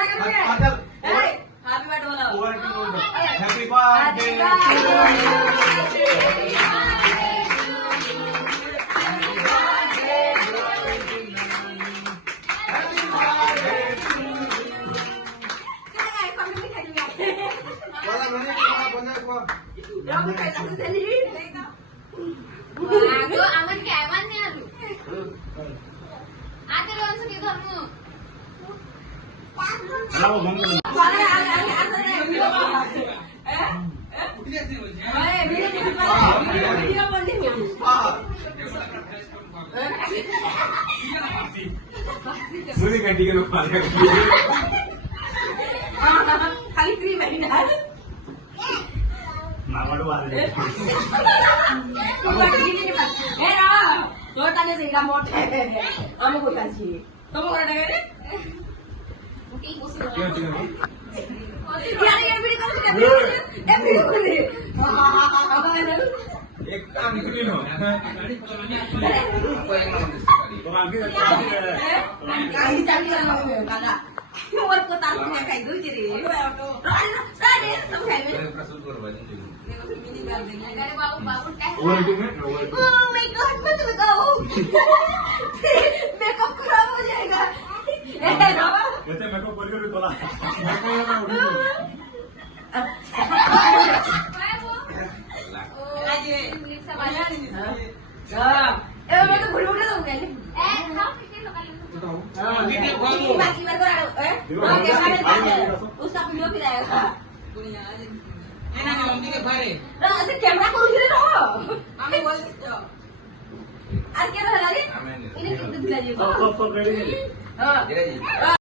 Happy birthday. Aduh, aman kayak amannya lu. Ate langsung ke kamu. Kalau mau ngomong. Sudah ganti ke lupa. Kali terima ini. Nama lu ada. Buat gini nih, Mas. Ra. Lo tanya sih kamu mau. Kamu kok kasih. Kamu ora dengar? Mungkin ibu sih. Ya ya video kamu sudah. Video ini. Apa ada? Ekam itu loh. Apa yang namanya sekali? Pengambil Kali cari sama gue, kakak. Buat kota punya kayak gitu jadi. Tadi kamu kayak gitu. Infrastruktur banyak juga. Dari bangun teh. Oh my god, betul kau. Makeup kurang aja enggak. Apa? Kita makeup boleh dulu tolak. Beli sama ada. Betul bulu-bulu tuh kayaknya. Kau pikir lo kali itu. Video Gimana kau Oke, usah video kita ya. Ini om tiga hari. Nah, si kamera aku udah loh. Kami boleh itu. Akhirnya lagi. Amin. Ini kita dilaju. Stop ready. Jadi.